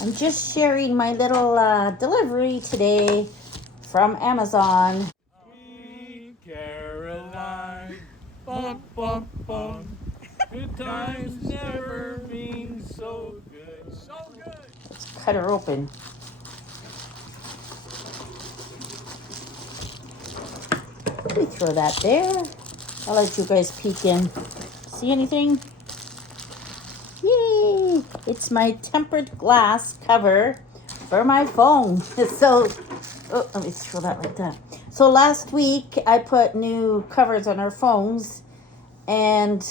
I'm just sharing my little delivery today from Amazon. Sweet Caroline, bum, bum, bum. Good times never been so good. So good. Let's cut her open. We throw that there. I'll let you guys peek in. See anything? Yay! It's my tempered glass cover for my phone. So, let me throw that like that. So last week I put new covers on our phones, and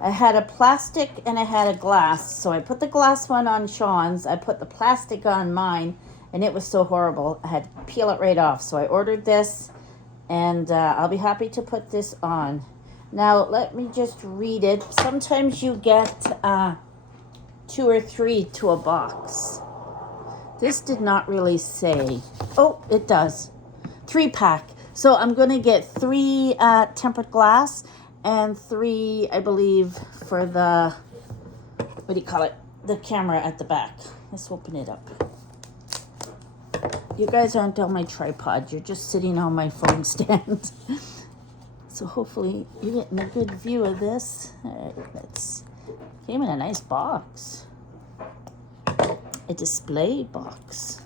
I had a plastic and I had a glass. So I put the glass one on Sean's. I put the plastic on mine, and it was so horrible. I had to peel it right off. So I ordered this, and I'll be happy to put this on. Now, let me just read it. Sometimes you get 2 or 3 to a box. This did not really say. Oh, it does. 3-pack. So I'm going to get 3 tempered glass and 3, I believe, for the, what do you call it? The camera at the back. Let's open it up. You guys aren't on my tripod. You're just sitting on my phone stand. So hopefully you're getting a good view of this. All right, came in a nice box. A display box.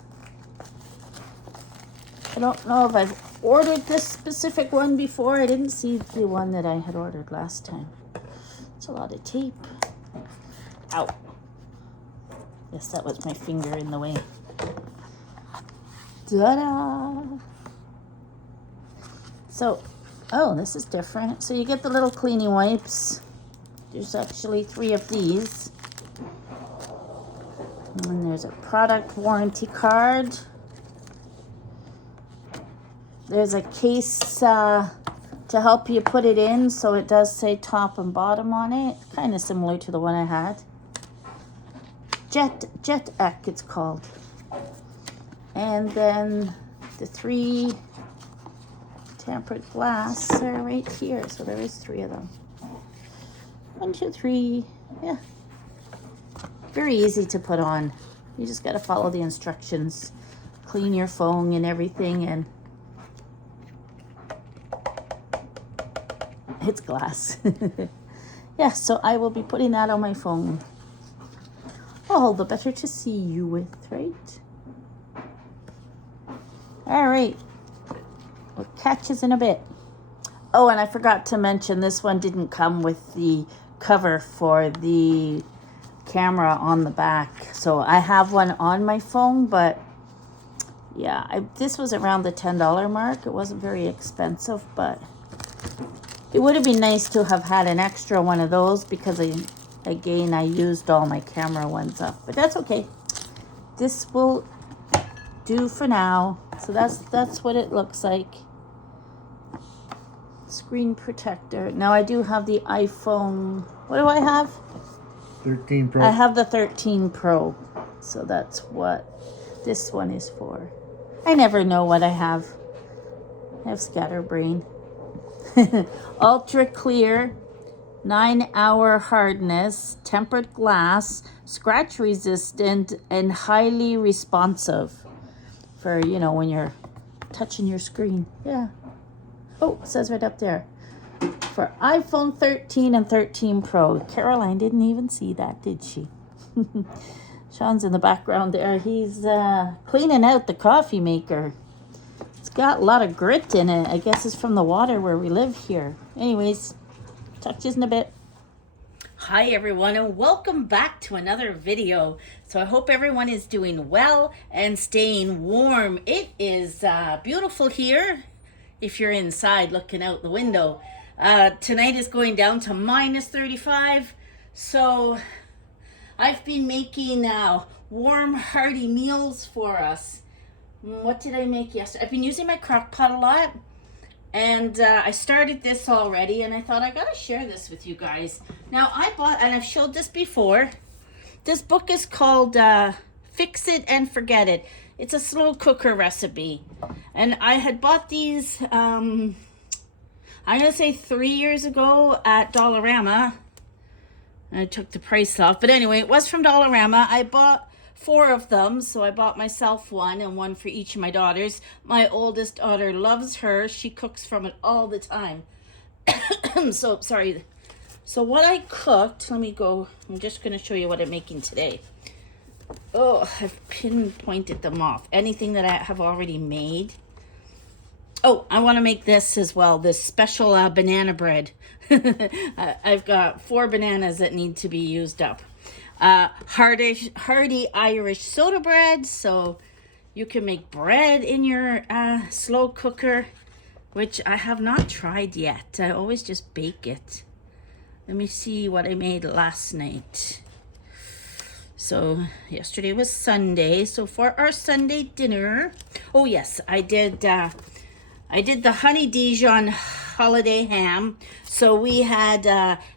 I don't know if I've ordered this specific one before. I didn't see the one that I had ordered last time. It's a lot of tape. Ow. Yes, that was my finger in the way. Ta-da! So, oh, this is different. So you get the little cleaning wipes. There's actually 3 of these. And there's a product warranty card. There's a case to help you put it in, so it does say top and bottom on it. Kind of similar to the one I had. Jet Ek, it's called. And then the 3 tempered glass are right here. So there is 3 of them. 1, 2, 3. Yeah. Very easy to put on. You just got to follow the instructions. Clean your phone and everything, and it's glass. Yeah, so I will be putting that on my phone. All the better to see you with, right? All right. We'll catch us in a bit. Oh, and I forgot to mention, this one didn't come with the cover for the camera on the back. So I have one on my phone, but yeah, this was around the $10 mark. It wasn't very expensive, but it would have been nice to have had an extra one of those, because I used all my camera ones up, but that's okay. This will do for now. So that's what it looks like. Screen protector. Now I do have the iPhone. What do I have? 13 Pro. I have the 13 Pro. So that's what this one is for. I never know what I have. I have scatterbrain. Ultra clear, 9-hour hardness, tempered glass, scratch resistant, and highly responsive. For, you know, when you're touching your screen. Yeah. Oh, it says right up there. For iPhone 13 and 13 Pro. Caroline didn't even see that, did she? Sean's in the background there. He's cleaning out the coffee maker. It's got a lot of grit in it. I guess it's from the water where we live here. Anyways, talk to you in a bit. Hi everyone, and welcome back to another video. So I hope everyone is doing well and staying warm. It is beautiful here if you're inside looking out the window. Tonight is going down to -35. So I've been making warm, hearty meals for us. What did I make yesterday? I've been using my Crockpot a lot. And I started this already, and I thought I gotta share this with you guys. Now I bought, and I've showed this before, this book is called Fix It and Forget It. It's a slow cooker recipe. And I had bought these, I'm gonna say 3 years ago at Dollarama. I took the price off, but anyway, it was from Dollarama. I bought 4 of them, so I bought myself one and one for each of my daughters. My oldest daughter loves her. She cooks from it all the time. So, sorry. So what I cooked, let me go. I'm just going to show you what I'm making today. Oh, I've pinpointed them off. Anything that I have already made. Oh, I want to make this as well, this special banana bread. I've got 4 bananas that need to be used up. Hearty Irish soda bread, so you can make bread in your slow cooker, which I have not tried yet. I always just bake it. Let me see what I made last night. So yesterday was Sunday, so for our Sunday dinner, oh yes, I did the honey Dijon holiday ham. So we had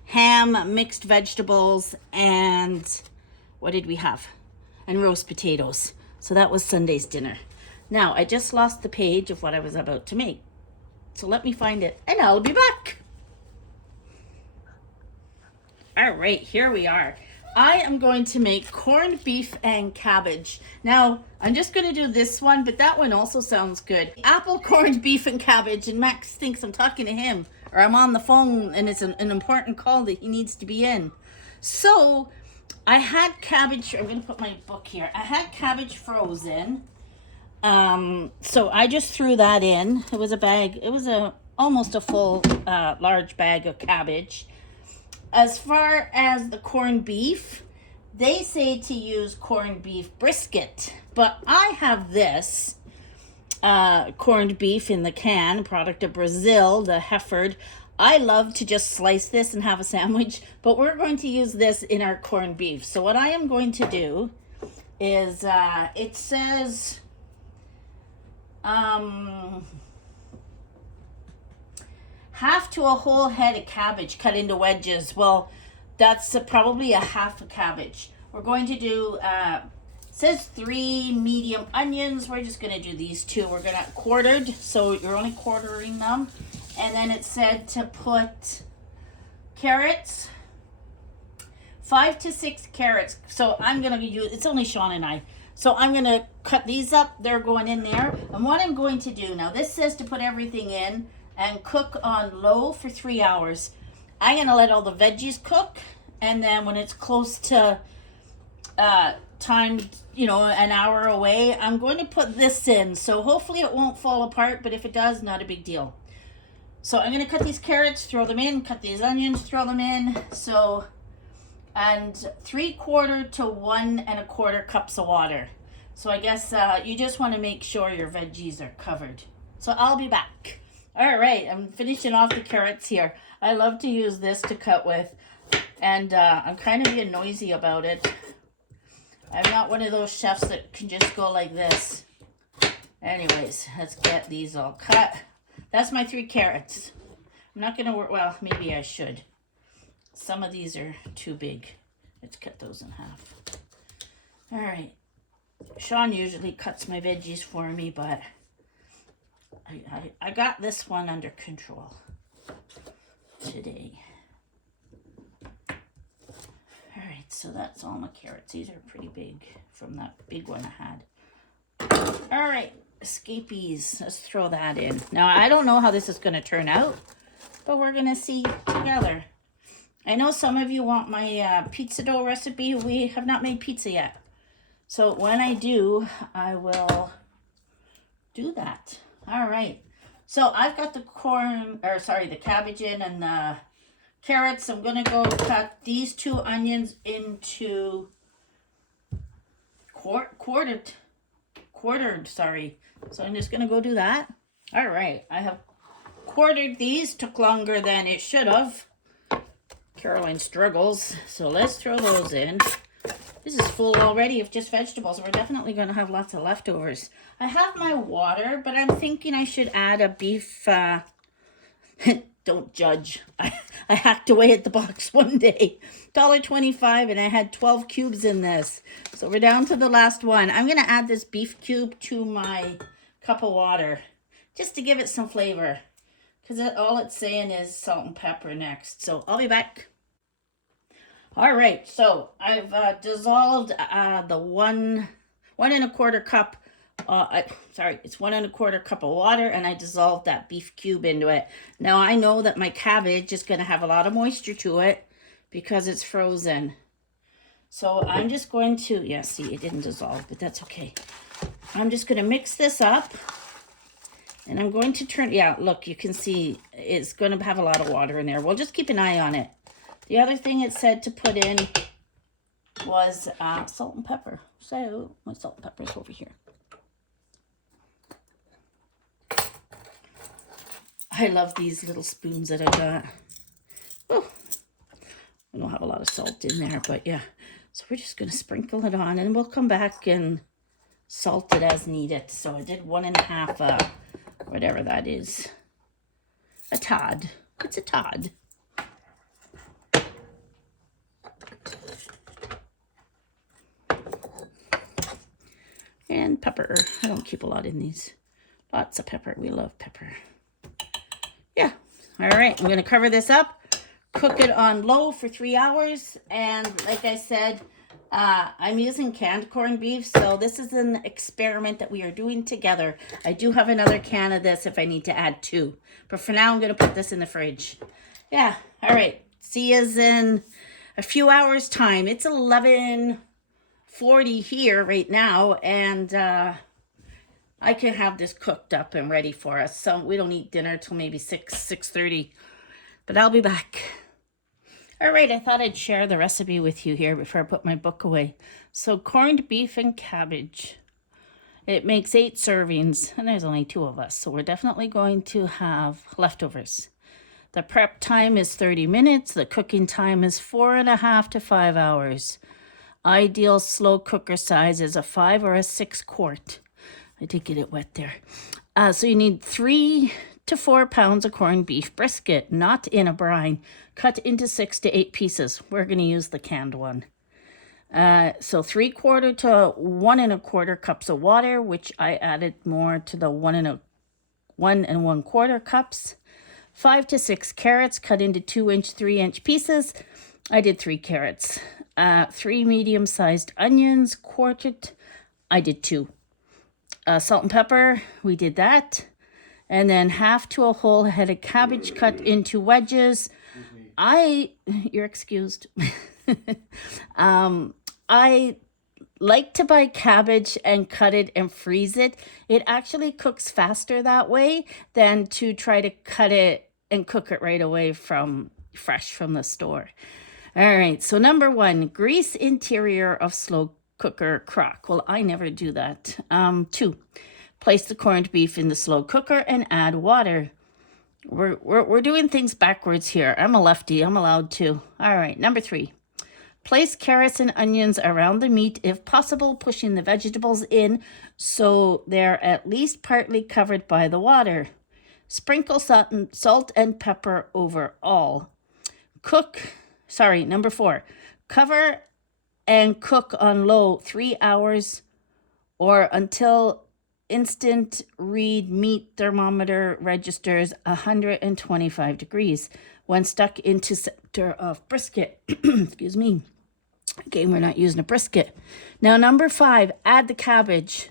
ham, mixed vegetables, and what did we have? And roast potatoes. So that was Sunday's dinner. Now, I just lost the page of what I was about to make. So let me find it, and I'll be back. All right, here we are. I am going to make corned beef and cabbage. Now, I'm just going to do this one, but that one also sounds good. Apple, corned beef, and cabbage, and Max thinks I'm talking to him, or I'm on the phone, and it's an important call that he needs to be in. So, I had cabbage, I'm going to put my book here. I had cabbage frozen, so I just threw that in. It was a bag, it was almost a full, large bag of cabbage. As far as the corned beef, they say to use corned beef brisket, but I have this corned beef in the can, product of Brazil, the Hereford. I love to just slice this and have a sandwich, but we're going to use this in our corned beef. So what I am going to do is, it says, half to a whole head of cabbage cut into wedges. Well, that's probably a half a cabbage. We're going to do, says 3 medium onions. We're just going to do these 2. We're going to quartered, so you're only quartering them. And then it said to put carrots, 5 to 6 carrots. So I'm going to use, it's only Sean and I. So I'm going to cut these up. They're going in there. And what I'm going to do now, this says to put everything in and cook on low for 3 hours. I'm going to let all the veggies cook, and then when it's close to time, an hour away, I'm going to put this in. So hopefully it won't fall apart, but if it does, not a big deal. So I'm going to cut these carrots, throw them in, cut these onions, throw them in. So, and 3/4 to 1 1/4 cups of water. So I guess you just want to make sure your veggies are covered. So I'll be back. All right, I'm finishing off the carrots here. I love to use this to cut with, and I'm kind of being noisy about it. I'm not one of those chefs that can just go like this. Anyways, let's get these all cut. That's my 3 carrots. I'm not going to work, well, maybe I should. Some of these are too big. Let's cut those in half. All right. Sean usually cuts my veggies for me, but I got this one under control today. All right, so that's all my carrots. These are pretty big from that big one I had. All right, escapees. Let's throw that in. Now, I don't know how this is going to turn out, but we're going to see together. I know some of you want my pizza dough recipe. We have not made pizza yet. So when I do, I will do that. All right. So I've got the the cabbage in and the carrots. I'm going to go cut these 2 onions into quartered. So I'm just going to go do that. All right. I have quartered these. Took longer than it should have. Caroline struggles. So let's throw those in. This is full already of just vegetables. We're definitely going to have lots of leftovers. I have my water, but I'm thinking I should add a beef. Don't judge. I hacked away at the box one day. $1.25, and I had 12 cubes in this. So we're down to the last one. I'm going to add this beef cube to my cup of water just to give it some flavor. Because all it's saying is salt and pepper next. So I'll be back. All right, so I've dissolved the one and a quarter cup. It's 1 1/4 cup of water, and I dissolved that beef cube into it. Now I know that my cabbage is going to have a lot of moisture to it because it's frozen. So I'm just going to, yeah, see, it didn't dissolve, but that's okay. I'm just going to mix this up, and I'm going to turn, yeah, look, you can see it's going to have a lot of water in there. We'll just keep an eye on it. The other thing it said to put in was salt and pepper. So my salt and pepper is over here. I love these little spoons that I got. Oh, I don't have a lot of salt in there, but yeah. So we're just going to sprinkle it on, and we'll come back and salt it as needed. So I did 1 1/2, whatever that is. A Todd. It's a Todd. And pepper. I don't keep a lot in these. Lots of pepper. We love pepper. Yeah. All right. I'm going to cover this up. Cook it on low for 3 hours. And like I said, I'm using canned corned beef. So this is an experiment that we are doing together. I do have another can of this if I need to add 2. But for now, I'm going to put this in the fridge. Yeah. All right. See you in a few hours time. It's 11:40 here right now, and I can have this cooked up and ready for us. So we don't eat dinner till maybe 6:30, but I'll be back. All right, I thought I'd share the recipe with you here before I put my book away. So corned beef and cabbage. It makes 8 servings, and there's only 2 of us, so we're definitely going to have leftovers. The prep time is 30 minutes. The cooking time is 4.5 to 5 hours. Ideal slow cooker size is a 5 or a 6 quart. I did get it wet there. So you need 3 to 4 pounds of corned beef brisket, not in a brine, cut into 6 to 8 pieces. We're going to use the canned one. So 3/4 to 1 1/4 cups of water, which I added more to the 1 1/4 cups. 5 to 6 carrots cut into 2-inch, 3-inch pieces. I did 3 carrots. 3 medium-sized onions, quartered. I did 2. Salt and pepper, we did that. And then 1/2 to a whole head of cabbage cut into wedges. You're excused. I like to buy cabbage and cut it and freeze it. It actually cooks faster that way than to try to cut it and cook it right away fresh from the store. All right, so number 1, grease interior of slow cooker crock. Well, I never do that. 2, place the corned beef in the slow cooker and add water. We're doing things backwards here. I'm a lefty. I'm allowed to. All right, number 3, place carrots and onions around the meat, if possible, pushing the vegetables in so they're at least partly covered by the water. Sprinkle salt and pepper over all. Number 4, cover and cook on low 3 hours or until instant read meat thermometer registers 125 degrees when stuck into center of brisket. Excuse me. Again, we're not using a brisket. Now, number 5, add the cabbage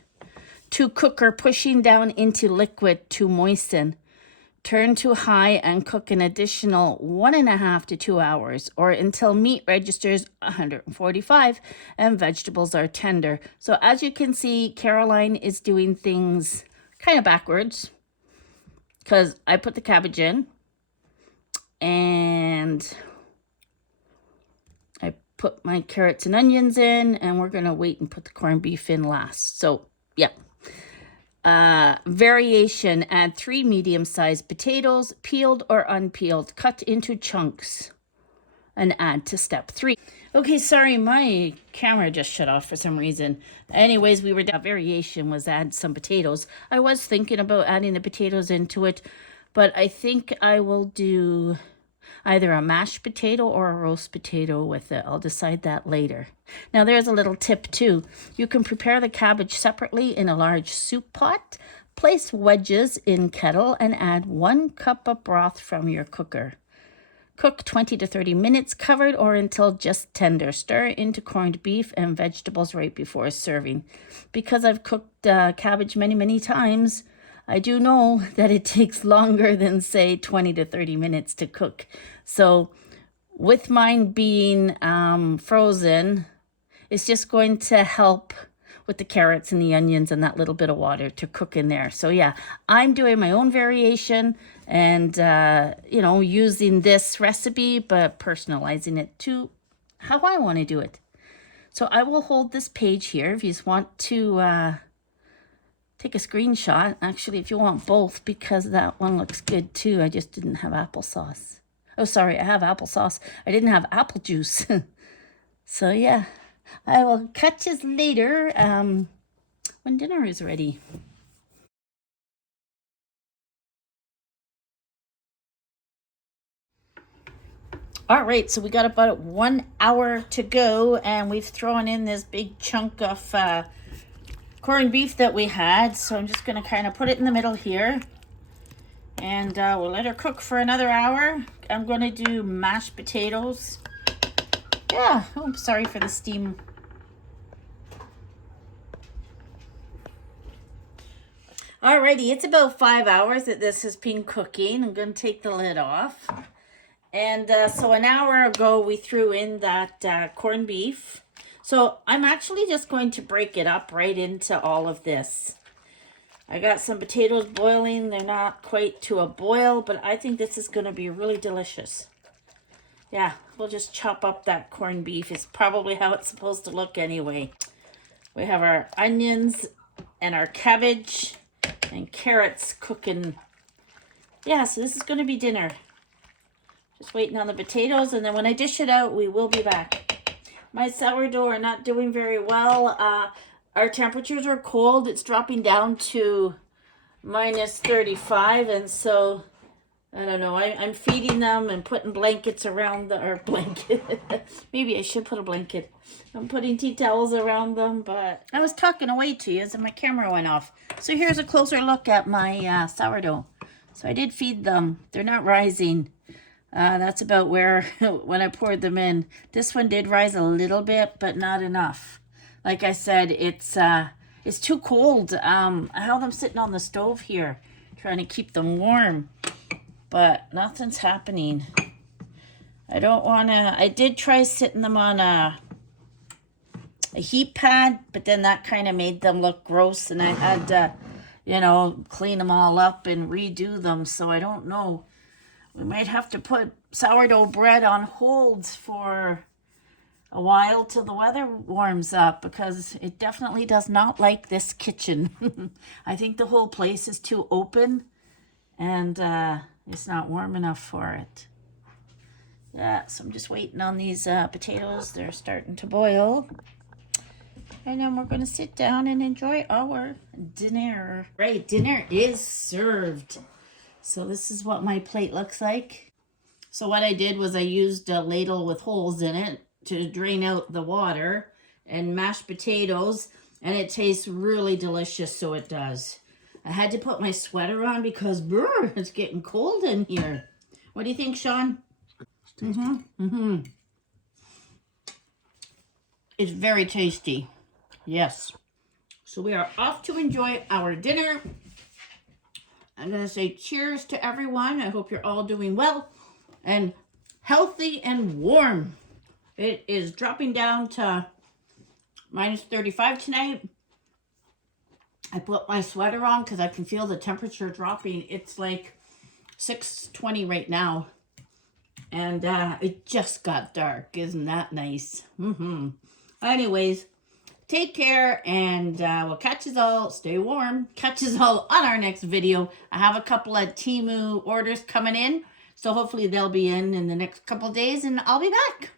to cooker, pushing down into liquid to moisten. Turn to high and cook an additional 1.5 to 2 hours or until meat registers 145 and vegetables are tender. So as you can see, Caroline is doing things kind of backwards because I put the cabbage in and I put my carrots and onions in, and we're going to wait and put the corned beef in last. So, yeah. Variation, add 3 medium-sized potatoes, peeled or unpeeled, cut into chunks, and add to step 3. Okay, sorry, my camera just shut off for some reason. Anyways, variation was add some potatoes. I was thinking about adding the potatoes into it, but I think I will do either a mashed potato or a roast potato with it. I'll decide that later. Now, there's a little tip too. You can prepare the cabbage separately in a large soup pot. Place wedges in kettle and add 1 cup of broth from your cooker. Cook 20 to 30 minutes covered or until just tender. Stir into corned beef and vegetables right before serving. Because I've cooked cabbage many times, I do know that it takes longer than, say, 20 to 30 minutes to cook. So with mine being frozen, it's just going to help with the carrots and the onions and that little bit of water to cook in there. So yeah, I'm doing my own variation and, you know, using this recipe, but personalizing it to how I want to do it. So I will hold this page here if you want to take a screenshot. Actually, if you want both, because that one looks good too. I just didn't have applesauce. Oh, sorry, I have applesauce. I didn't have apple juice. So yeah. I will catch you later when dinner is ready. All right, so we got about 1 hour to go, and we've thrown in this big chunk of corned beef that we had. So I'm just going to kind of put it in the middle here, and we'll let her cook for another hour. I'm going to do mashed potatoes. Yeah, oh, sorry for the steam. Alrighty, it's about 5 hours that this has been cooking. I'm going to take the lid off. And so an hour ago, we threw in that corned beef. So I'm actually just going to break it up right into all of this. I got some potatoes boiling. They're not quite to a boil, but I think this is going to be really delicious. Yeah, we'll just chop up that corned beef. It's probably how it's supposed to look anyway. We have our onions and our cabbage and carrots cooking. Yeah, so this is going to be dinner. Just waiting on the potatoes, and then when I dish it out, we will be back. My sourdough are not doing very well. Our temperatures are cold. It's dropping down to minus 35, and so I don't know. I'm feeding them and putting blankets around the, or blanket. Maybe I should put a blanket. I'm putting tea towels around them, but I was talking away to you and my camera went off. So here's a closer look at my sourdough. So I did feed them. They're not rising. That's about where, when I poured them in. This one did rise a little bit, but not enough. Like I said, it's too cold. I have them sitting on the stove here, trying to keep them warm. But nothing's happening. I don't want to... I did try sitting them on a heat pad, but then that kind of made them look gross, and I had to, you know, clean them all up and redo them. So I don't know. We might have to put sourdough bread on hold for a while till the weather warms up, because it definitely does not like this kitchen. I think the whole place is too open, and it's not warm enough for it. Yeah, so I'm just waiting on these potatoes. They're starting to boil. And then we're going to sit down and enjoy our dinner. Right, dinner is served. So this is what my plate looks like. So what I did was I used a ladle with holes in it to drain out the water, and mashed potatoes. And it tastes really delicious, so it does. I had to put my sweater on because it's getting cold in here. What do you think, Sean? It's very tasty. Yes. So we are off to enjoy our dinner. I'm going to say cheers to everyone. I hope you're all doing well and healthy and warm. It is dropping down to minus 35 tonight. I put my sweater on because I can feel the temperature dropping. It's like 6:20 right now. And it just got dark. Isn't that nice? Anyways, take care, and we'll catch us all. Stay warm. Catch us all on our next video. I have a couple of Temu orders coming in, so hopefully they'll be in the next couple of days, and I'll be back.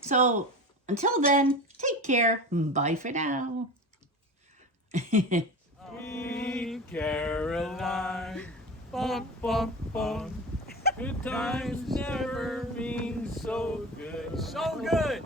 So until then, take care. Bye for now. Sweet Caroline, bum, bum, bum. Good times never been so good. So good.